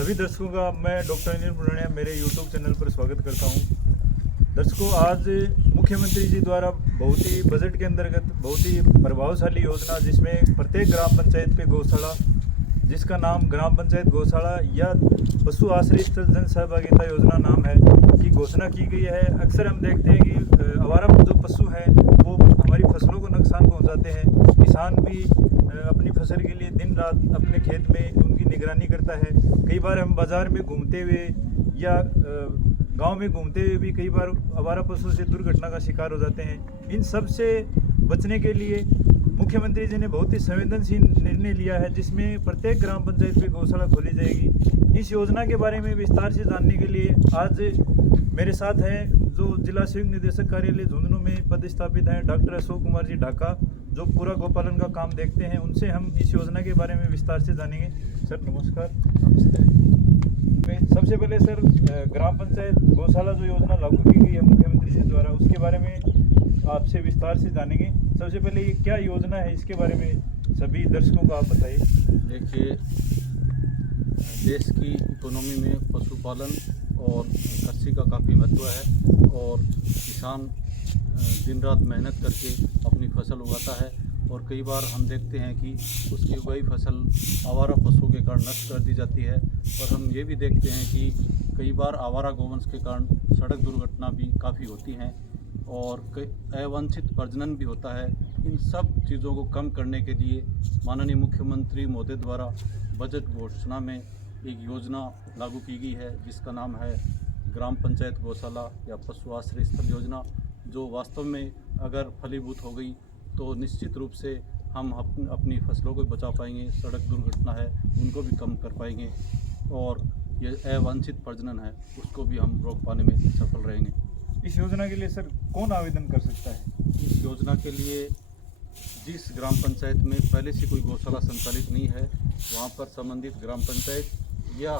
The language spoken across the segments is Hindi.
सभी दर्शकों का मैं डॉक्टर अनिल पुराणिया मेरे यूट्यूब चैनल पर स्वागत करता हूं। दर्शकों, आज मुख्यमंत्री जी द्वारा बहुत ही बजट के अंतर्गत बहुत ही प्रभावशाली योजना, जिसमें प्रत्येक ग्राम पंचायत पे गौशाला, जिसका नाम ग्राम पंचायत गौशाला या पशु आश्रय स्थल जन सहभागिता योजना नाम है, की घोषणा की गई है। अक्सर हम देखते हैं कि आवारा जो पशु हैं वो हमारी फसलों को नुकसान पहुंचाते हैं। किसान भी अपनी फसल के लिए दिन रात अपने खेत में उनकी निगरानी करता है। कई बार हम बाज़ार में घूमते हुए या गांव में घूमते हुए भी कई बार आवारा पशु से दुर्घटना का शिकार हो जाते हैं। इन सब से बचने के लिए मुख्यमंत्री जी ने बहुत ही संवेदनशील निर्णय लिया है, जिसमें प्रत्येक ग्राम पंचायत पे गौशाला खोली जाएगी। इस योजना के बारे में विस्तार से जानने के लिए आज मेरे साथ हैं जो जिला संयुक्त निदेशक कार्यालय झुंझुनू में पदस्थापित हैं डॉक्टर अशोक कुमार जी ढाका, जो पूरा गौपालन का काम देखते हैं। उनसे हम इस योजना के बारे में विस्तार से जानेंगे। सर नमस्कार। सबसे पहले सर, ग्राम पंचायत गौशाला जो योजना लागू की गई है मुख्यमंत्री जी द्वारा, उसके बारे में आपसे विस्तार से जानेंगे। सबसे पहले ये क्या योजना है, इसके बारे में सभी दर्शकों को आप बताइए। देखिए, देश की इकोनॉमी में पशुपालन और कृषि का काफ़ी महत्व है और किसान दिन रात मेहनत करके अपनी फसल उगाता है और कई बार हम देखते हैं कि उसकी उगाई फसल आवारा पशुओं के कारण नष्ट कर दी जाती है। और हम ये भी देखते हैं कि कई बार आवारा गोवंश के कारण सड़क दुर्घटना भी काफ़ी होती हैं और अवांछित प्रजनन भी होता है। इन सब चीज़ों को कम करने के लिए माननीय मुख्यमंत्री महोदय द्वारा बजट घोषणा में एक योजना लागू की गई है, जिसका नाम है ग्राम पंचायत गौशाला या पशु आश्रय स्थल योजना, जो वास्तव में अगर फलीभूत हो गई तो निश्चित रूप से हम अपनी फसलों को बचा पाएंगे। सड़क दुर्घटना है उनको भी कम कर पाएंगे और ये अवांछित प्रजनन है उसको भी हम रोक पाने में सफल रहेंगे। इस योजना के लिए सर कौन आवेदन कर सकता है? इस योजना के लिए जिस ग्राम पंचायत में पहले से कोई गौशाला संचालित नहीं है, वहाँ पर संबंधित ग्राम पंचायत या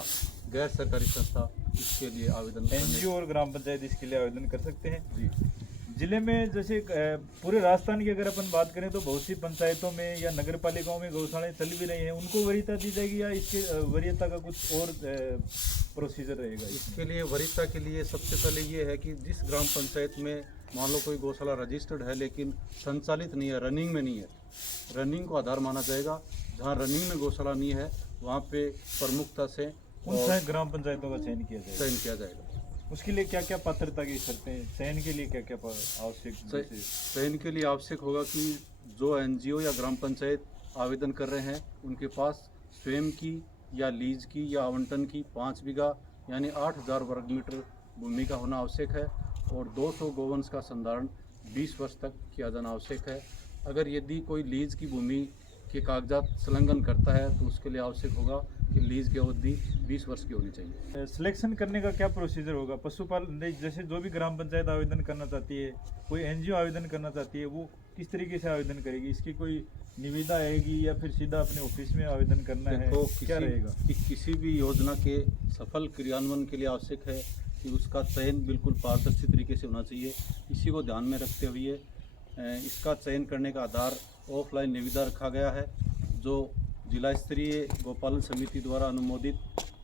गैर सरकारी संस्था इसके लिए आवेदन एनजीओ और ग्राम पंचायत इसके लिए आवेदन कर सकते हैं। जी। जिले में जैसे पूरे राजस्थान की अगर अपन बात करें तो बहुत सी पंचायतों में या नगर पालिकाओं में गौशालाएं चल भी रही हैं, उनको वरीयता दी जाएगी या इसके वरीयता का कुछ और प्रोसीजर रहेगा? इसके लिए वरीयता के लिए सबसे पहले ये है कि जिस ग्राम पंचायत में मान लो कोई गौशाला रजिस्टर्ड है लेकिन संचालित नहीं है, रनिंग में नहीं है, रनिंग को आधार माना जाएगा। जहाँ रनिंग में गौशाला नहीं है वहाँ पे प्रमुखता से उन ग्राम पंचायतों का चयन किया जाएगा। उसके लिए क्या क्या पात्रता की शर्तें हैं? चयन के लिए क्या क्या आवश्यक? चयन के लिए आवश्यक होगा कि जो एनजीओ या ग्राम पंचायत आवेदन कर रहे हैं उनके पास स्वयं की या लीज की या आवंटन की 5 बीघा यानी 8000 वर्ग मीटर भूमि का होना आवश्यक है और 200 गोवंश का संधारण 20 वर्ष तक किया जाना आवश्यक है। अगर यदि कोई लीज की भूमि के कागजात संलग्न करता है तो उसके लिए आवश्यक होगा कि लीज की अवधि 20 वर्ष की होनी चाहिए। सिलेक्शन करने का क्या प्रोसीजर होगा? पशुपालन जैसे जो भी ग्राम पंचायत आवेदन करना चाहती है, कोई एनजीओ आवेदन करना चाहती है, वो किस तरीके से आवेदन करेगी? इसकी कोई निविदा आएगी या फिर सीधा अपने ऑफिस में आवेदन करना है? क्या रहेगा? किसी भी योजना के सफल क्रियान्वयन के लिए आवश्यक है कि उसका चयन बिल्कुल पारदर्शी तरीके से होना चाहिए। इसी को ध्यान में रखते हुए इसका चयन करने का आधार ऑफलाइन निविदा रखा गया है, जो जिला स्तरीय गौपालन समिति द्वारा अनुमोदित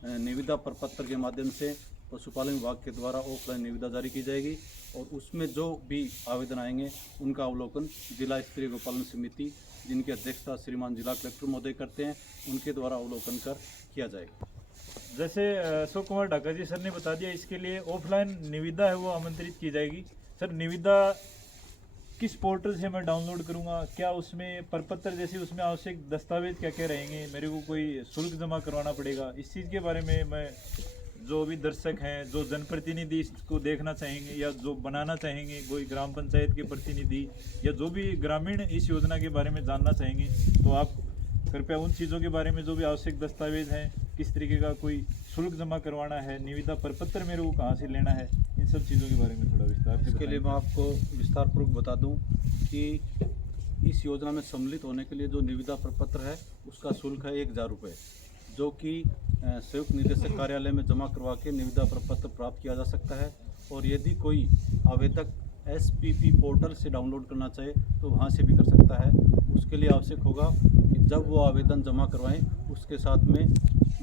निविदा प्रपत्र के माध्यम से पशुपालन विभाग के द्वारा ऑफलाइन निविदा जारी की जाएगी और उसमें जो भी आवेदन आएंगे उनका अवलोकन जिला स्तरीय गौपालन समिति, जिनकी अध्यक्षता श्रीमान जिला कलेक्टर महोदय करते हैं, उनके द्वारा अवलोकन कर किया जाएगा। जैसे अशोक कुमार ढाका जी सर ने बता दिया, इसके लिए ऑफलाइन निविदा है वो आमंत्रित की जाएगी। सर, निविदा किस पोर्टल से मैं डाउनलोड करूंगा? क्या उसमें प्रपत्र जैसे उसमें आवश्यक दस्तावेज क्या क्या रहेंगे? मेरे को कोई शुल्क जमा करवाना पड़ेगा? इस चीज़ के बारे में मैं जो भी दर्शक हैं, जो जनप्रतिनिधि इसको देखना चाहेंगे या जो बनाना चाहेंगे, कोई ग्राम पंचायत के प्रतिनिधि या जो भी ग्रामीण इस योजना के बारे में जानना चाहेंगे, तो आप कृपया उन चीज़ों के बारे में जो भी आवश्यक दस्तावेज हैं, किस तरीके का कोई शुल्क जमा करवाना है, निविदा प्रपत्र मेरे को कहाँ से लेना है, इन सब चीज़ों के बारे में थोड़ा विस्तार से इसके लिए मैं आपको विस्तारपूर्वक बता दूं कि इस योजना में सम्मिलित होने के लिए जो निविदा प्रपत्र है उसका शुल्क है 1000 रुपये, जो कि संयुक्त निदेशक कार्यालय में जमा करवा के निविदा प्रपत्र प्राप्त किया जा सकता है। और यदि कोई आवेदक SPP पोर्टल से डाउनलोड करना चाहे तो वहाँ से भी कर सकता है। उसके लिए आवश्यक होगा कि जब वो आवेदन जमा करवाएं उसके साथ में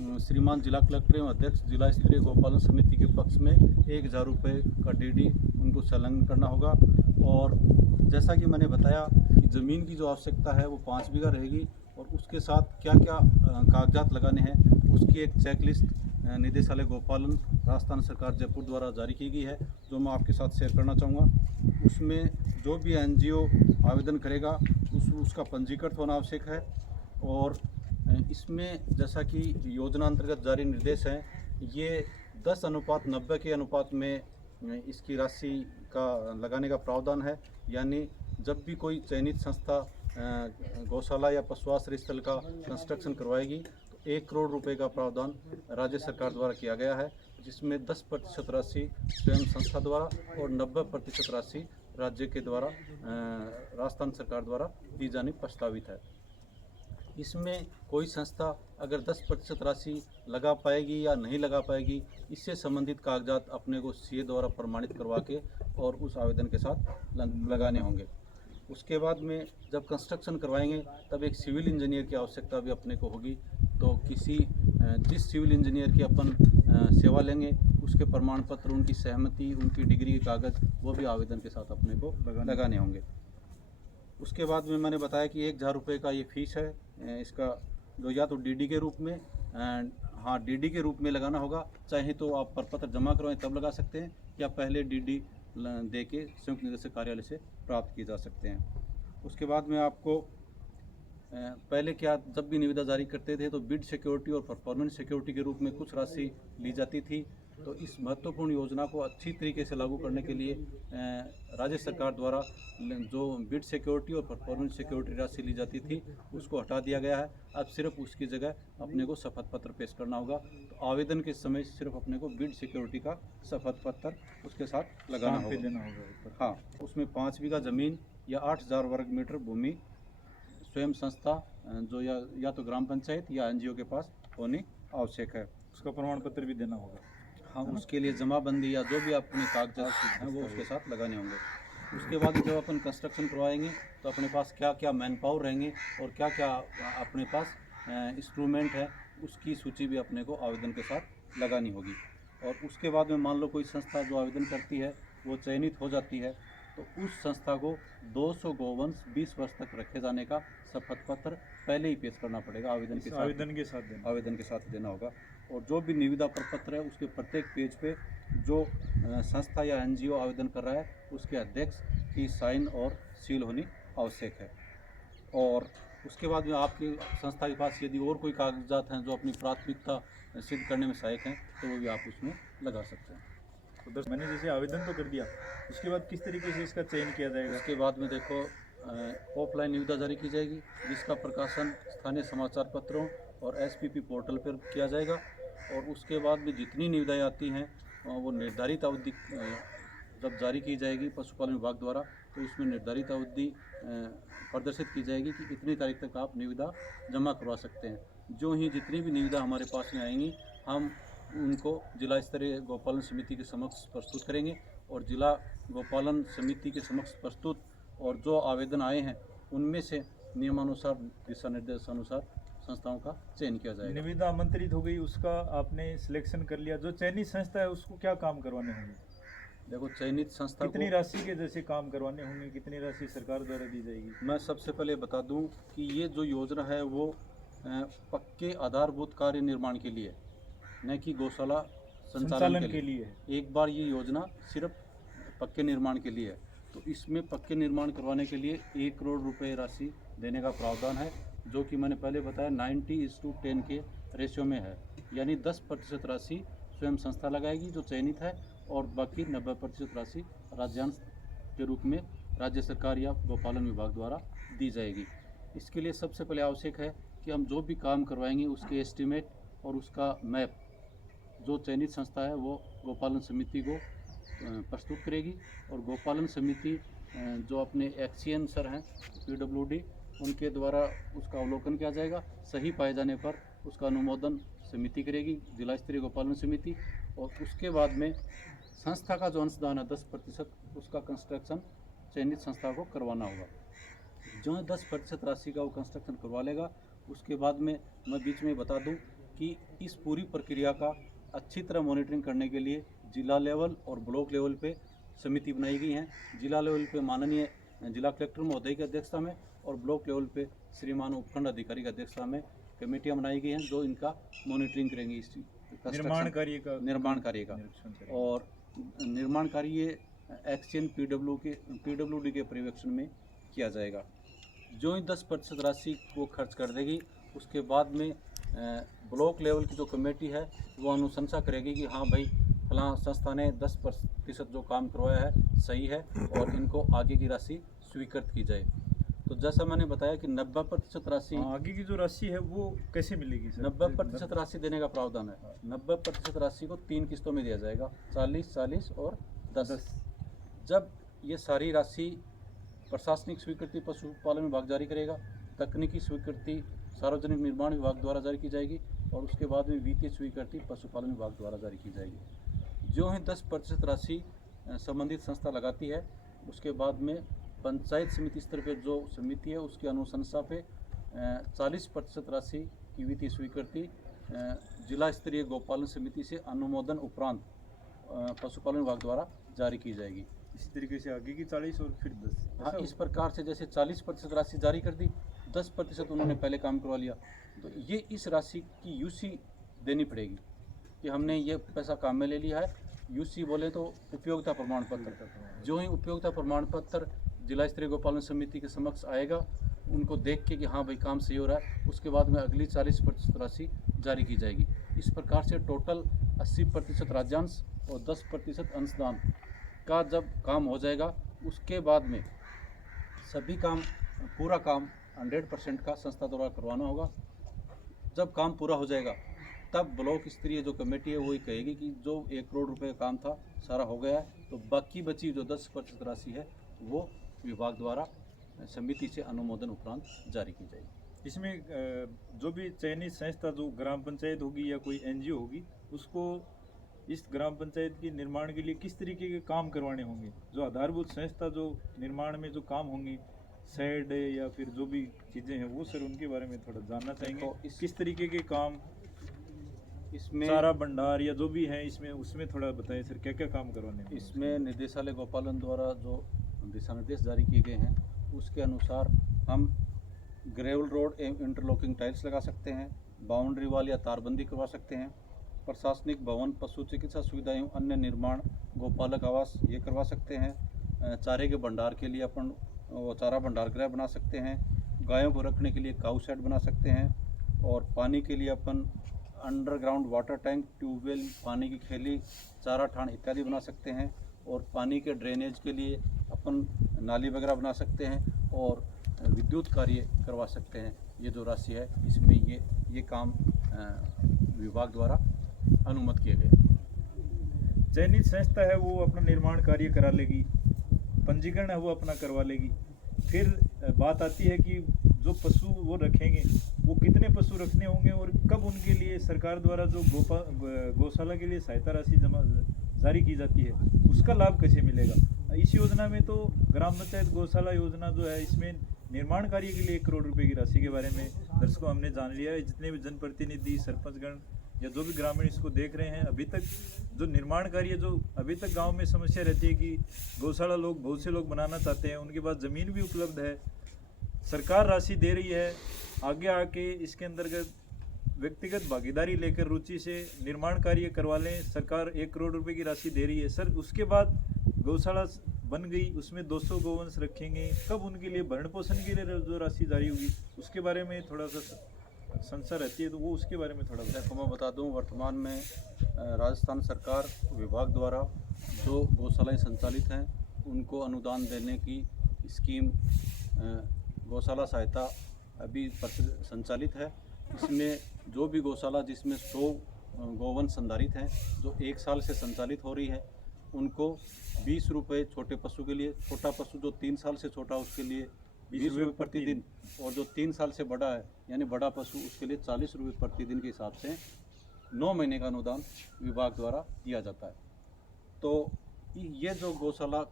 श्रीमान जिला कलेक्टर एवं अध्यक्ष जिला स्तरीय गौपालन समिति के पक्ष में 1000 रुपये का डीडी उनको संलग्न करना होगा। और जैसा कि मैंने बताया कि ज़मीन की जो आवश्यकता है वो 5 बीघा रहेगी और उसके साथ क्या क्या कागजात लगाने हैं उसकी एक चेकलिस्ट निदेशालय गौपालन राजस्थान सरकार जयपुर द्वारा जारी की गई है, जो मैं आपके साथ शेयर करना चाहूँगा। उसमें जो भी NGO आवेदन करेगा उसका पंजीकृत होना आवश्यक है। और इसमें जैसा कि योजना अंतर्गत जारी निर्देश हैं, ये 10:90 के अनुपात में इसकी राशि का लगाने का प्रावधान है। यानी जब भी कोई चयनित संस्था गौशाला या पशु आश्रय स्थल का कंस्ट्रक्शन करवाएगी तो 1 करोड़ रुपए का प्रावधान राज्य सरकार द्वारा किया गया है, जिसमें 10% राशि स्वयं संस्था द्वारा और 90% राशि राज्य के द्वारा राजस्थान सरकार द्वारा दी जानी प्रस्तावित है। इसमें कोई संस्था अगर 10% राशि लगा पाएगी या नहीं लगा पाएगी, इससे संबंधित कागजात अपने को CA द्वारा प्रमाणित करवा के और उस आवेदन के साथ लगाने होंगे। उसके बाद में जब कंस्ट्रक्शन करवाएंगे तब एक सिविल इंजीनियर की आवश्यकता भी अपने को होगी। तो जिस सिविल इंजीनियर की अपन सेवा लेंगे उसके प्रमाण पत्र, उनकी सहमति, उनकी डिग्री के कागज़ वो भी आवेदन के साथ अपने को लगाने होंगे। उसके बाद में मैंने बताया कि 1000 रुपये का ये फीस है इसका, जो या तो DD के रूप में DD के रूप में लगाना होगा। चाहे तो आप प्रपत्र जमा करवाएं तब लगा सकते हैं, या पहले DD दे के संयुक्त निदेशक कार्यालय से प्राप्त किए जा सकते हैं। उसके बाद में आपको पहले क्या, जब भी निविदा जारी करते थे तो बिड सिक्योरिटी और परफॉर्मेंस सिक्योरिटी के रूप में कुछ राशि ली जाती थी। तो इस महत्वपूर्ण योजना को अच्छी तरीके से लागू करने के लिए राज्य सरकार द्वारा जो बिड सिक्योरिटी और परफॉर्मेंस सिक्योरिटी राशि ली जाती थी उसको हटा दिया गया है। अब सिर्फ उसकी जगह अपने को शपथ पत्र पेश करना होगा। तो आवेदन के समय सिर्फ अपने को बिड सिक्योरिटी का शपथ पत्र उसके साथ लगाना होगा। हाँ, उसमें 5 बीघा ज़मीन या 8000 वर्ग मीटर भूमि स्वयं संस्था जो या तो ग्राम पंचायत या NGO के पास होनी आवश्यक है। उसका प्रमाण पत्र भी देना होगा। हाँ, उसके लिए जमाबंदी या जो भी अपने कागजात हैं वो उसके साथ लगाने होंगे। उसके बाद जब अपन कंस्ट्रक्शन करवाएंगे तो अपने पास क्या क्या मैन पावर रहेंगे और क्या क्या अपने पास इंस्ट्रूमेंट है उसकी सूची भी अपने को आवेदन के साथ लगानी होगी। और उसके बाद में मान लो कोई संस्था जो आवेदन करती है वो चयनित हो जाती है तो उस संस्था को 200 गोवंश 20 वर्ष तक रखे जाने का शपथ पत्र पहले ही पेश करना पड़ेगा। आवेदन के साथ देना होगा। और जो भी निविदा प्रपत्र है उसके प्रत्येक पेज पे जो संस्था या NGO आवेदन कर रहा है उसके अध्यक्ष की साइन और सील होनी आवश्यक है। और उसके बाद में आपकी संस्था के पास यदि और कोई कागजात हैं जो अपनी प्राथमिकता सिद्ध करने में सहायक हैं तो वो भी आप उसमें लगा सकते हैं। तो मैंने जैसे आवेदन तो कर दिया, उसके बाद किस तरीके से इसका चयन किया जाएगा? उसके बाद में देखो ऑफलाइन निविदा जारी की जाएगी जिसका प्रकाशन स्थानीय समाचार पत्रों और SPP पोर्टल पर किया जाएगा। और उसके बाद भी जितनी निविदाएँ आती हैं वो निर्धारित अवधि जब जारी की जाएगी पशुपालन विभाग द्वारा तो उसमें निर्धारित अवधि प्रदर्शित की जाएगी कि इतनी तारीख तक आप निविदा जमा करवा सकते हैं। जो ही जितनी भी निविदा हमारे पास में आएंगी हम उनको जिला स्तरीय गौपालन समिति के समक्ष प्रस्तुत करेंगे और जिला गौपालन समिति के समक्ष प्रस्तुत और जो आवेदन आए हैं उनमें से नियमानुसार दिशा निर्देशानुसार संस्थाओं का चयन किया जाएगा। निविदा आमंत्रित हो गई, उसका आपने सिलेक्शन कर लिया, जो चयनित संस्था है उसको क्या काम करवाने होंगे? देखो, चयनित संस्था कितनी राशि के जैसे काम करवाने होंगे, कितनी राशि सरकार द्वारा दी जाएगी? मैं सबसे पहले बता दूं कि ये जो योजना है वो पक्के आधारभूत कार्य निर्माण के लिए, न कि गौशाला संचालन के लिए। एक बार ये योजना सिर्फ पक्के निर्माण के लिए है। तो इसमें पक्के निर्माण करवाने के लिए 1 करोड़ रुपए राशि देने का प्रावधान है, जो कि मैंने पहले बताया 90:10 के रेशियो में है। यानी 10% राशि स्वयं संस्था लगाएगी जो चयनित है और बाकी 90% राशि राज्यांश के रूप में राज्य सरकार या गौपालन विभाग द्वारा दी जाएगी। इसके लिए सबसे पहले आवश्यक है कि हम जो भी काम करवाएंगे उसके एस्टीमेट और उसका मैप जो चयनित संस्था है वो गौपालन समिति को प्रस्तुत करेगी और गौपालन समिति जो अपने एक्सीएन सर हैं PWD उनके द्वारा उसका अवलोकन किया जाएगा। सही पाए जाने पर उसका अनुमोदन समिति करेगी, जिला स्तरीय गौपालन समिति। और उसके बाद में संस्था का जो अंशदान है 10%, उसका कंस्ट्रक्शन चयनित संस्था को करवाना होगा। जो 10% राशि का वो कंस्ट्रक्शन करवा लेगा, उसके बाद में मैं बीच में बता दूं कि इस पूरी प्रक्रिया का अच्छी तरह मॉनिटरिंग करने के लिए जिला लेवल और ब्लॉक लेवल पे समिति बनाई गई है। जिला लेवल पे माननीय जिला कलेक्टर महोदय की अध्यक्षता में और ब्लॉक लेवल पे श्रीमान उपखंड अधिकारी की अध्यक्षता में कमेटियां बनाई गई हैं जो इनका मॉनिटरिंग करेंगी इस निर्माण कार्य का निरीक्षण करेंगे। और निर्माण कार्य एक्सचेंज पीडब्ल्यूडी के पर्यवेक्षण में किया जाएगा। जो ही 10% राशि वो खर्च कर देगी उसके बाद में ब्लॉक लेवल की जो कमेटी है वो अनुशंसा करेगी कि हाँ भाई फलां संस्था ने 10% जो काम करवाया है सही है और इनको आगे की राशि स्वीकृत की जाए। तो जैसा मैंने बताया कि 90% राशि आगे की जो राशि है वो कैसे मिलेगी सर? 90% राशि देने का प्रावधान है। 90% राशि को 3 किस्तों में दिया जाएगा, 40, 40 और 10। जब ये सारी राशि प्रशासनिक स्वीकृति पशुपालन विभाग जारी करेगा, तकनीकी स्वीकृति सार्वजनिक निर्माण विभाग द्वारा जारी की जाएगी और उसके बाद में वित्तीय स्वीकृति पशुपालन विभाग द्वारा जारी की जाएगी। जो ही 10% राशि संबंधित संस्था लगाती है उसके बाद में पंचायत समिति स्तर पर जो समिति है उसकी अनुशंसा पे 40% राशि की वित्तीय स्वीकृति जिला स्तरीय गौपालन समिति से अनुमोदन उपरांत पशुपालन विभाग द्वारा जारी की जाएगी। इसी तरीके से आगे की 40 और फिर 10। हाँ, इस प्रकार से जैसे 40% राशि जारी कर दी, 10% उन्होंने पहले काम करवा लिया, तो ये इस राशि की यूसी देनी पड़ेगी कि हमने ये पैसा काम में ले लिया है। यूसी बोले तो उपयोगिता प्रमाण पत्र। जो ही उपयोगिता प्रमाण पत्र जिला स्तरीय गौपालन समिति के समक्ष आएगा, उनको देख के कि हाँ भाई काम सही हो रहा है, उसके बाद में अगली 40% राशि जारी की जाएगी। इस प्रकार से टोटल 80% राज्यांश और 10% अंशदान का जब काम हो जाएगा उसके बाद में सभी काम पूरा काम 100% का संस्था द्वारा करवाना होगा। जब काम पूरा हो जाएगा तब ब्लॉक स्तरीय जो कमेटी है वही कहेगी कि जो 1 करोड़ रुपए का काम था सारा हो गया है, तो बाकी बची जो 10% राशि है वो विभाग द्वारा समिति से अनुमोदन उपरांत जारी की जाएगी। इसमें जो भी चयनित संस्था जो ग्राम पंचायत होगी या कोई एनजीओ होगी उसको इस ग्राम पंचायत के निर्माण के लिए किस तरीके के काम करवाने होंगे? जो आधारभूत संस्था जो निर्माण में जो काम होंगे, शेड या फिर जो भी चीज़ें हैं वो सर उनके बारे में थोड़ा जानना चाहेंगे। तो किस तरीके के काम इसमें चारा भंडार या जो भी है इसमें उसमें थोड़ा बताएं सर, क्या क्या काम करवाने हैं? इसमें निदेशालय गौपालन द्वारा जो दिशा निर्देश जारी किए गए हैं उसके अनुसार हम ग्रेवल रोड एवं इंटरलॉकिंग टाइल्स लगा सकते हैं, बाउंड्री वाल या तारबंदी करवा सकते हैं, प्रशासनिक भवन, पशु चिकित्सा सुविधा एवं अन्य निर्माण, गोपालक आवास ये करवा सकते हैं। चारे के भंडार के लिए अपन चारा भंडार गृह बना सकते हैं, गायों को रखने के लिए काऊ शेड बना सकते हैं और पानी के लिए अपन अंडरग्राउंड वाटर टैंक, ट्यूबवेल, पानी की खेली, चारा ठाण इत्यादि बना सकते हैं और पानी के ड्रेनेज के लिए अपन नाली वगैरह बना सकते हैं और विद्युत कार्य करवा सकते हैं। ये जो राशि है इसमें ये काम विभाग द्वारा अनुमत किए गए। चयनित संस्था है वो अपना निर्माण कार्य करा लेगी, पंजीकरण है वो अपना करवा लेगी। फिर बात आती है कि जो पशु वो रखेंगे वो कितने पशु रखने होंगे और कब उनके लिए सरकार द्वारा जो गौशाला के लिए सहायता राशि जारी की जाती है उसका लाभ कैसे मिलेगा? इस योजना में तो ग्राम पंचायत गौशाला योजना जो है इसमें निर्माण कार्य के लिए 1 करोड़ रुपए की राशि के बारे में दर्शकों हमने जान लिया है। जितने भी जनप्रतिनिधि, सरपंचगण या जो भी ग्रामीण इसको देख रहे हैं, अभी तक जो निर्माण कार्य जो अभी तक गांव में समस्या रहती है कि गौशाला लोग बहुत से लोग बनाना चाहते हैं, उनके पास ज़मीन भी उपलब्ध है, सरकार राशि दे रही है, आगे आके इसके अंतर्गत व्यक्तिगत भागीदारी लेकर रुचि से निर्माण कार्य करवा लें, सरकार 1 करोड़ रुपए की राशि दे रही है। सर उसके बाद गौशाला बन गई, उसमें 200 गौवंश रखेंगे, कब उनके लिए भरण पोषण के लिए जो राशि जारी होगी उसके बारे में थोड़ा सा संशय रहती है, तो वो उसके बारे में थोड़ा देखो मैं बता दूं, वर्तमान में राजस्थान सरकार विभाग द्वारा जो गौशालाएं संचालित हैं उनको अनुदान देने की स्कीम गौशाला सहायता अभी संचालित है। इसमें जो भी गौशाला जिसमें 100 गौवंश संधारित हैं जो 1 साल से संचालित हो रही है उनको 20 रुपये छोटे पशु के लिए, छोटा पशु जो 3 साल से छोटा उसके लिए 20 रुपये प्रतिदिन और जो 3 साल से बड़ा है यानी बड़ा पशु उसके लिए 40 रुपये प्रतिदिन के हिसाब से 9 महीने का अनुदान विभाग द्वारा दिया जाता है। तो ये जो गौशाला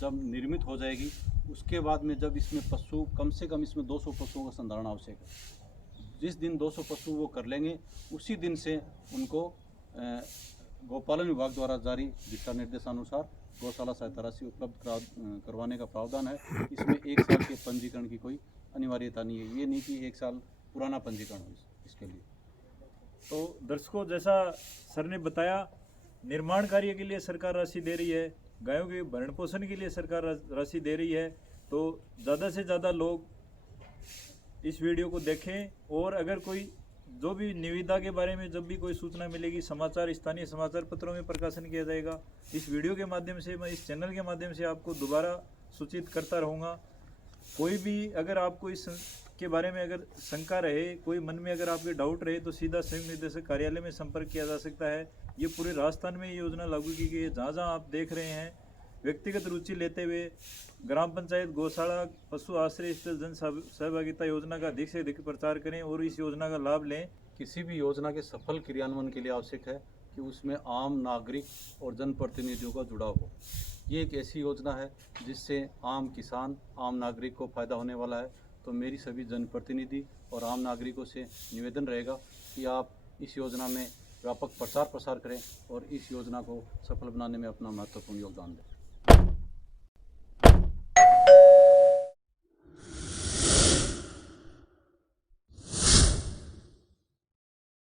जब निर्मित हो जाएगी उसके बाद में जब इसमें पशु कम से कम इसमें 200 पशुओं का संधारण आवश्यक है। जिस दिन 200 पशु वो कर लेंगे उसी दिन से उनको गौपालन विभाग द्वारा जारी दिशा निर्देशानुसार गौशाला सहायता राशि उपलब्ध करवाने का प्रावधान है। इसमें 1 साल के पंजीकरण की कोई अनिवार्यता नहीं है। ये नहीं कि 1 साल पुराना पंजीकरण हो इसके लिए। तो दर्शकों, जैसा सर ने बताया, निर्माण कार्य के लिए सरकार राशि दे रही है, गायों के भरण पोषण के लिए सरकार राशि दे रही है। तो ज़्यादा से ज़्यादा लोग इस वीडियो को देखें और अगर कोई जो भी निविदा के बारे में जब भी कोई सूचना मिलेगी, समाचार स्थानीय समाचार पत्रों में प्रकाशन किया जाएगा। इस वीडियो के माध्यम से, मैं इस चैनल के माध्यम से आपको दोबारा सूचित करता रहूँगा। कोई भी अगर आपको इस के बारे में अगर शंका रहे, कोई मन में अगर आपके डाउट रहे, तो सीधा संयुक्त निदेशक कार्यालय में संपर्क किया जा सकता है। ये पूरे राजस्थान में ये योजना लागू की गई है। जहाँ जहाँ आप देख रहे हैं, व्यक्तिगत रुचि लेते हुए ग्राम पंचायत, गौशाला, पशु आश्रय स्थल जन सहभागिता योजना का अधिक से अधिक प्रचार करें और इस योजना का लाभ लें। किसी भी योजना के सफल क्रियान्वयन के लिए आवश्यक है कि उसमें आम नागरिक और जनप्रतिनिधियों का जुड़ाव हो। ये एक ऐसी योजना है जिससे आम किसान, आम नागरिक को फ़ायदा होने वाला है। तो मेरी सभी जनप्रतिनिधि और आम नागरिकों से निवेदन रहेगा कि आप इस योजना में व्यापक प्रचार प्रसार करें और इस योजना को सफल बनाने में अपना महत्वपूर्ण योगदान दें।